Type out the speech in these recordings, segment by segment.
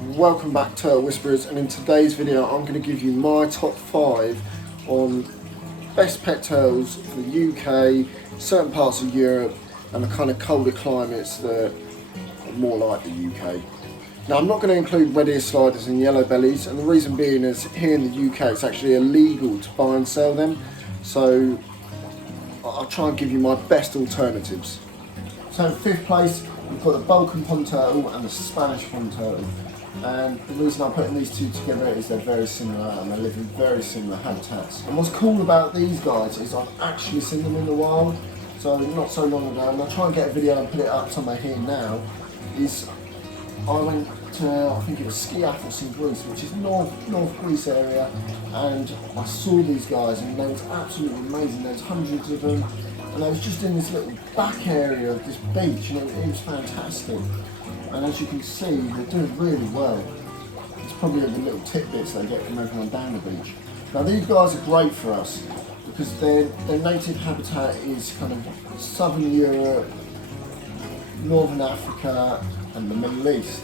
Welcome back, Turtle Whisperers, and in today's video I'm going to give you my top 5 on best pet turtles for the UK, certain parts of Europe and the kind of colder climates that are more like the UK. Now I'm not going to include red ear sliders and yellow bellies, and the reason being is here in the UK it's actually illegal to buy and sell them, so I'll try and give you my best alternatives. So in 5th place we've got the Bulkan pond turtle and the Spanish pond turtle. And the reason I'm putting these two together is they're very similar and they live in very similar habitats. And what's cool about these guys is I've actually seen them in the wild, so not so long ago, and I'll try and get a video and put it up somewhere here now, is I went to, I think it was Skiathos in Greece, which is North Greece area, and I saw these guys and they was absolutely amazing. There was hundreds of them, and they was just in this little back area of this beach, and it was fantastic. And as you can see, they're doing really well. It's probably the little tidbits they get from everyone down the beach. Now these guys are great for us because their native habitat is kind of southern Europe, northern Africa and the Middle East.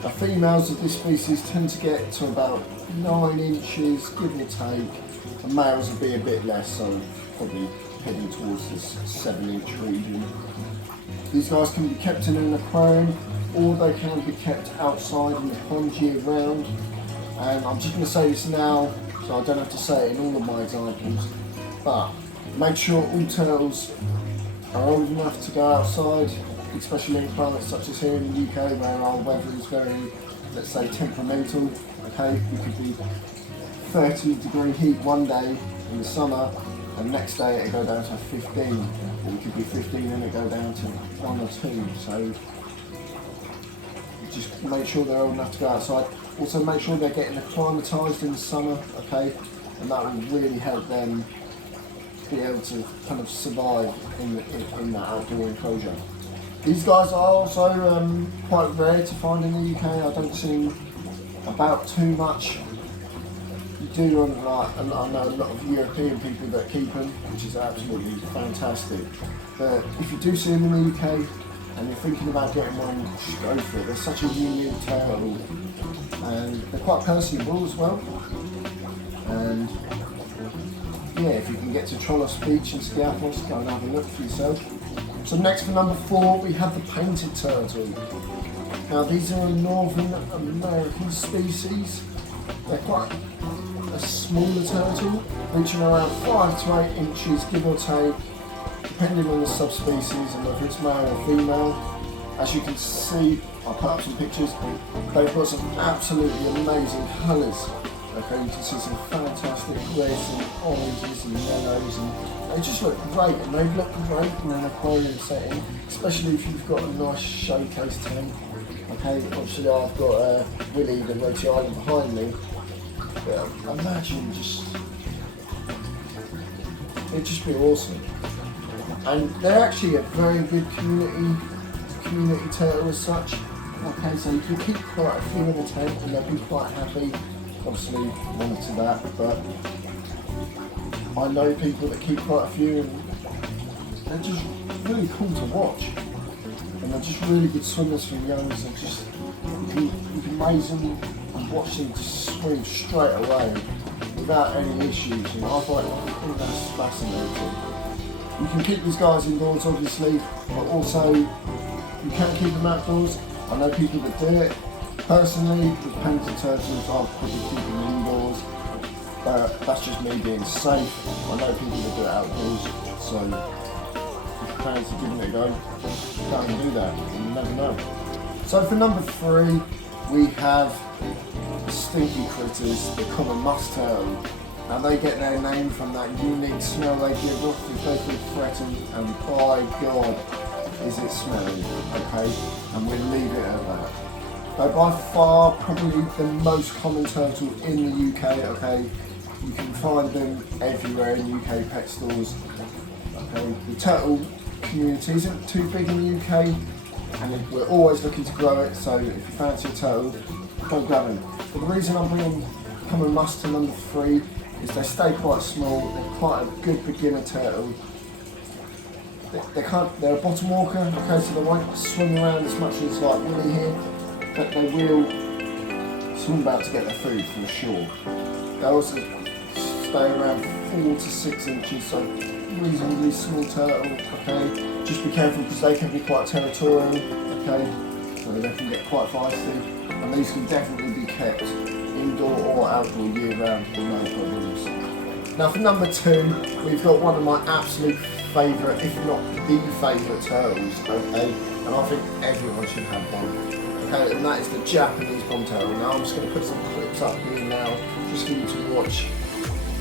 The females of this species tend to get to about 9 inches, give or take, and males will be a bit less, so probably heading towards this 7-inch region. These guys can be kept in an aquarium, or they can be kept outside in the pond year round. And I'm just going to say this now, so I don't have to say it in all of my examples, but make sure all turtles are old enough to go outside, especially in climates such as here in the UK where our weather is very, let's say, temperamental. Okay, we could be 30-degree heat one day in the summer, and next day it'll go down to 15, or we could be 15 and it'll go down to 1 or 2. So just make sure they're old enough to go outside. Also make sure they're getting acclimatised in the summer, okay, and that will really help them be able to kind of survive in that outdoor enclosure. These guys are also quite rare to find in the UK. I don't see about too much. You do on I know a lot of European people that keep them, which is absolutely fantastic. But if you do see them in the UK, and you're thinking about getting one, just go for it. They're such a unique turtle, and they're quite personable as well. And yeah, if you can get to Trolos Beach in Skiathos, go and have a look for yourself. So next, for number 4, we have the painted turtle. Now these are a Northern American species. They're quite a smaller turtle, reaching around 5 to 8 inches, give or take, depending on the subspecies and whether it's male or female. As you can see, I'll put up some pictures, they've got some absolutely amazing colours. Okay, you can see some fantastic reds and oranges and yellows, and they just look great, and they look great in an aquarium setting, especially if you've got a nice showcase tank. Okay, obviously I've got Willie the Roti Island behind me, but imagine it'd just be awesome. And they're actually a very good community turtle as such. Okay, so you can keep quite a few in the tank and they'll be quite happy. Obviously monitor that, but I know people that keep quite a few and they're just really cool to watch. And they're just really good swimmers from young, so just you can raise them and watch them just swim straight away without any issues. And I think that's fascinating. You can keep these guys indoors obviously, but also you can keep them outdoors. I know people that do it. Personally, with painted turtles, I'll probably keep them indoors, but that's just me being safe. I know people that do it outdoors, so if you fancy giving it a go and do that, you never know. So for number 3, we have the stinky critters, the common musk turtle. Now they get their name from that unique smell they give off if they feel threatened, and by God is it smelly, okay? And we'll leave it at that. They're by far probably the most common turtle in the UK, okay? You can find them everywhere in UK pet stores. Okay? The turtle community isn't too big in the UK, and we're always looking to grow it, so if you fancy a turtle, go grab them. But the reason I'm bringing common musk to number 3 is they stay quite small, they're quite a good beginner turtle. They're a bottom walker, okay, so they won't swim around as much as like Willie here, but they will soon about to get their food for sure. They also stay around 4 to 6 inches, so reasonably small turtle, okay? Just be careful because they can be quite territorial, okay? So they can get quite feisty, and these can definitely be kept indoor or outdoor year round with no problems. Now for number 2, we've got one of my absolute favourite, if not the favourite turtles, okay? And I think everyone should have one, okay? And that is the Japanese pond turtle. Now I'm just going to put some clips up here now, just for you to watch.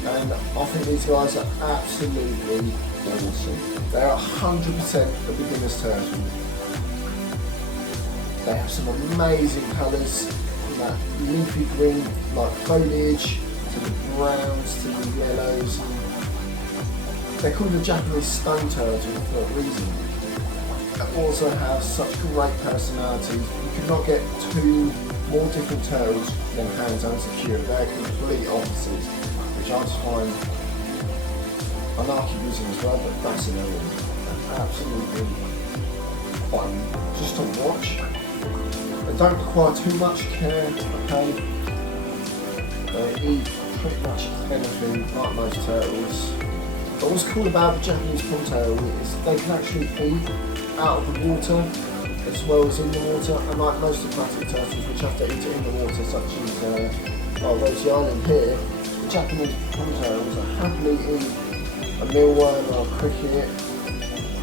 And I think these guys are absolutely awesome. They're 100% a beginner's turtle. They have some amazing colours, from that leafy green like foliage, to the browns, to the yellows. They're called the Japanese stone turtle for a reason. They also have such great personalities. You cannot get 2 more different turtles than hands-on and secure. They're complete opposites, which I just find anarchy-busy as well, but fascinating. Absolutely fun just to watch. They don't require too much care, okay? They eat pretty much anything, like most turtles. But what's cool about the Japanese pond turtle is they can actually eat out of the water as well as in the water, unlike most aquatic turtles which have to eat it in the water, such as Rosie Island here. The Japanese pond turtles are happily eat a mealworm or a cricket,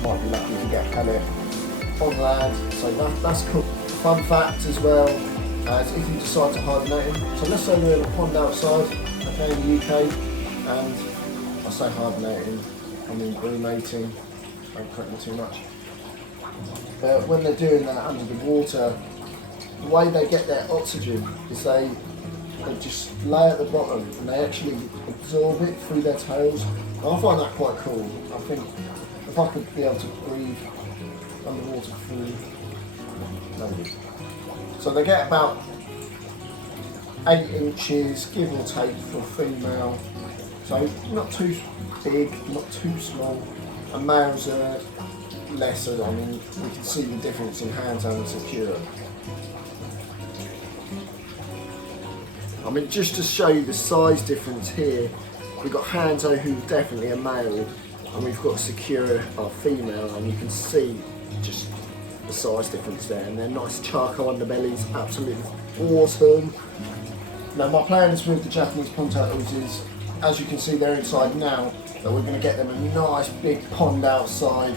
might be lucky to get a pellet on land, so that's cool. Fun fact as well, as if you decide to hibernate them, so let's say you're in a pond outside, okay, in the UK, and I say hibernating, I mean brumating, don't correct me too much. But when they're doing that under the water, the way they get their oxygen is they just lay at the bottom and they actually absorb it through their tails. And I find that quite cool. I think if I could be able to breathe underwater through, maybe. So they get about 8 inches, give or take, for a female. So not too big, not too small. And males are lesser. I mean, we can see the difference in hands-on and secure. I mean, just to show you the size difference here, we've got Hanzo, who's definitely a male, and we've got Secure, our female, and you can see just the size difference there, and they're nice charcoal underbellies, absolutely awesome. Now my plans with the Japanese pond turtles is, as you can see they're inside now, that we're going to get them a nice big pond outside,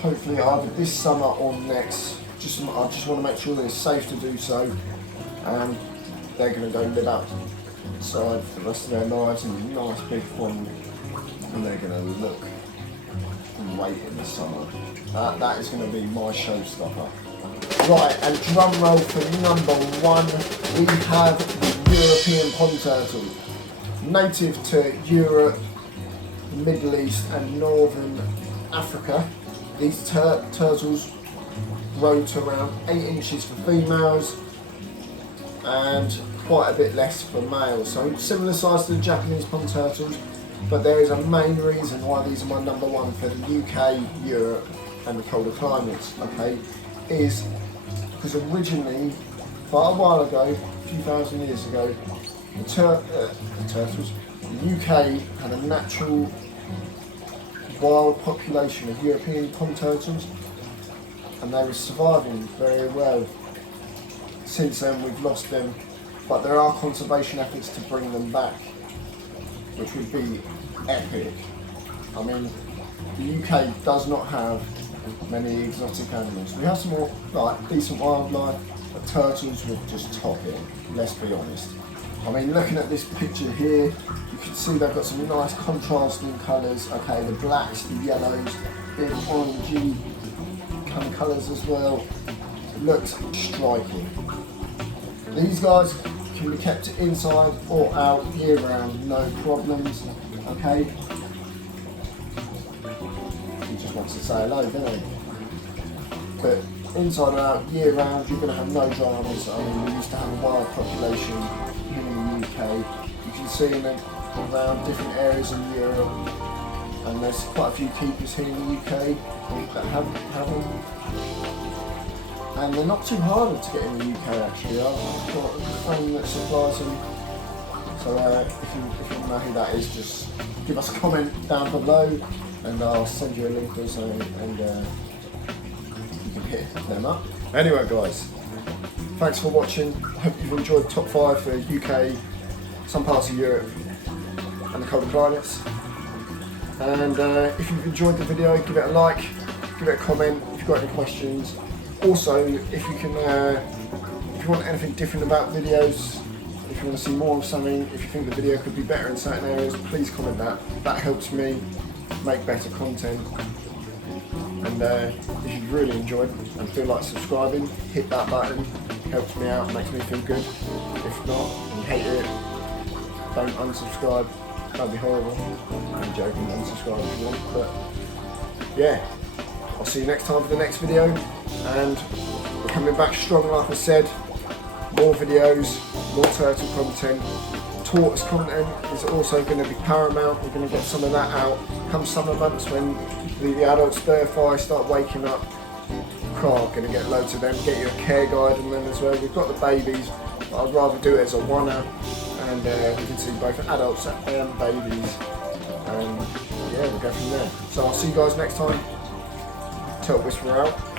hopefully either this summer or next. I just want to make sure that it's safe to do so, and they're going to go live outside for the rest of their lives in a nice big pond, and they're going to look great in the summer. That is going to be my showstopper. Right, and drum roll for number 1, we have the European pond turtle. Native to Europe, the Middle East and Northern Africa. These turtles grow to around 8 inches for females and quite a bit less for males. So similar size to the Japanese pond turtles, but there is a main reason why these are my number 1 for the UK, Europe and the colder climates, okay, is because originally, quite a while ago, a few thousand years ago, the turtles, the UK had a natural wild population of European pond turtles, and they were surviving very well. Since then we've lost them, but there are conservation efforts to bring them back, which would be epic. I mean, the UK does not have many exotic animals. We have some more decent wildlife, but turtles would just top it, let's be honest. I mean, looking at this picture here, you can see they've got some nice contrasting colours, okay, the blacks, the yellows, bit of orangey kind of colours as well. It looks striking. These guys can be kept inside or out year round, no problems, okay. He just wants to say hello, doesn't he? But inside or out year round, you're going to have no dramas. I mean, we used to have a wild population here in the UK. You can see them around different areas in Europe, and there's quite a few keepers here in the UK that have them. and they're not too hard to get in the UK actually. I've got a friend that supplies them, so if you know who that is, just give us a comment down below and I'll send you a link or something, and you can hit them up. Anyway guys, thanks for watching. I hope you've enjoyed top 5 for UK, some parts of Europe and the colder climates. And if you've enjoyed the video, give it a like, give it a comment if you've got any questions. Also, if you can, if you want anything different about videos, if you want to see more of something, if you think the video could be better in certain areas, please comment that. That helps me make better content. And if you've really enjoyed and feel like subscribing, hit that button. Helps me out, makes me feel good. If not, and you hate it, don't unsubscribe. That'd be horrible. I'm joking, unsubscribe if you want. But yeah, I'll see you next time for the next video. And we're coming back strong, like I said. More videos, more turtle content. Tortoise content is also going to be paramount. We're going to get some of that out come summer months when the adults stir fry, start waking up. Going to get loads of them, get you a care guide on them as well. We've got the babies, but I'd rather do it as a one-up, and we can see both adults and babies, and yeah, we'll go from there. So I'll see you guys next time. Turtle Whisperer out.